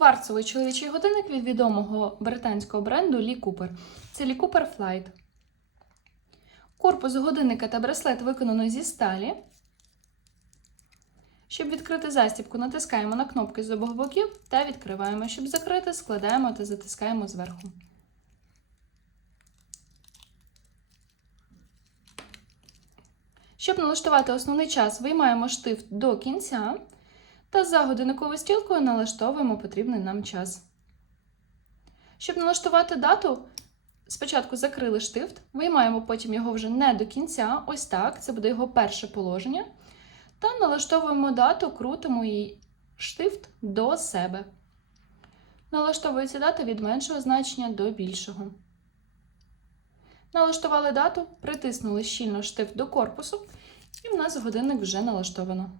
Кварцевий чоловічий годинник від відомого британського бренду Lee Cooper. Це Lee Cooper Flight. Корпус годинника та браслет виконано зі сталі. Щоб відкрити застібку, натискаємо на кнопки з обох боків та відкриваємо. Щоб закрити, складаємо та затискаємо зверху. Щоб налаштувати основний час, виймаємо штифт до кінця та за годинниковою стрілкою налаштовуємо потрібний нам час. Щоб налаштувати дату, спочатку закрили штифт, виймаємо потім його вже не до кінця, ось так, це буде його перше положення. Та налаштовуємо дату, крутимо її штифт до себе. Налаштовується дата від меншого значення до більшого. Налаштували дату, притиснули щільно штифт до корпусу, і в нас годинник вже налаштовано.